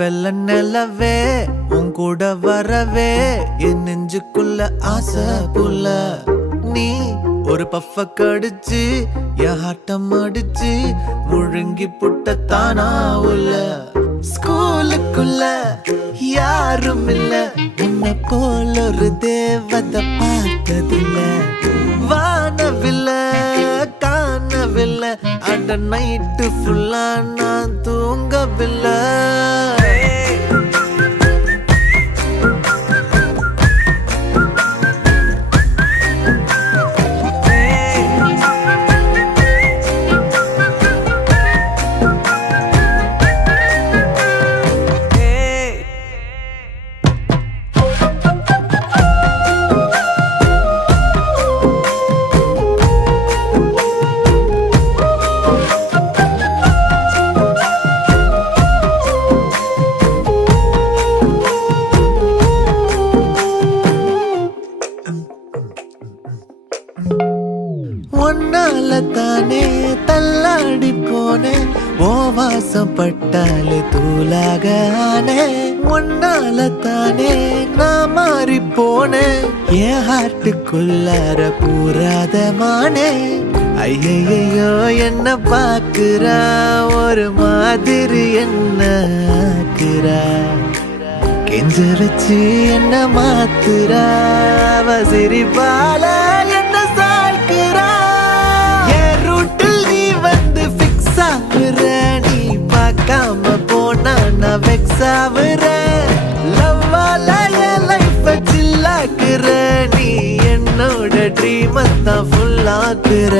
வெள்ள நிலவே உன் கூட வரவே என் நெஞ்சுக்குள்ள ஆசை புல்ல நீ ஒரு பஃப கடிச்சு என் ஆட்டம் அடிச்சு முழுங்கி புட்ட தானா உள்ள ஸ்கூலுக்குள்ள யாரும் இல்ல உன்னை போல ஒரு தேவதை பார்த்ததில்ல வானவில்ல காணவில்லை அட நைட்டு ஃபுல்லா நான் தூங்கவில்லை ஒன்னால தானே தள்ளாடி போனேன் ஓ வாசம் பட்டாலே தூளாக ஆனே ஒன்னால தானே நான் மாறி போனேன் என் ஹார்ட்டுக்குள்ளார பூராத மானே ஐயையோ என்ன பாக்குறா ஒரு மாதிரி என்ன ஆக்குறா கெஞ்ச வச்சு என்ன மாத்துறா அவ சிரிப்பால என்ன சாய்க்கிறா என் ரூட்டில் நீ வந்து ஃபிக்ஸ் ஆகுற நீ பார்க்காம போனா நான் வெக்ஸ் ஆகுற லவ்வால என் லைஃப சில்லாக்குற நீ என்னோட ட்ரீம் தான் ஃபுல் ஆக்குற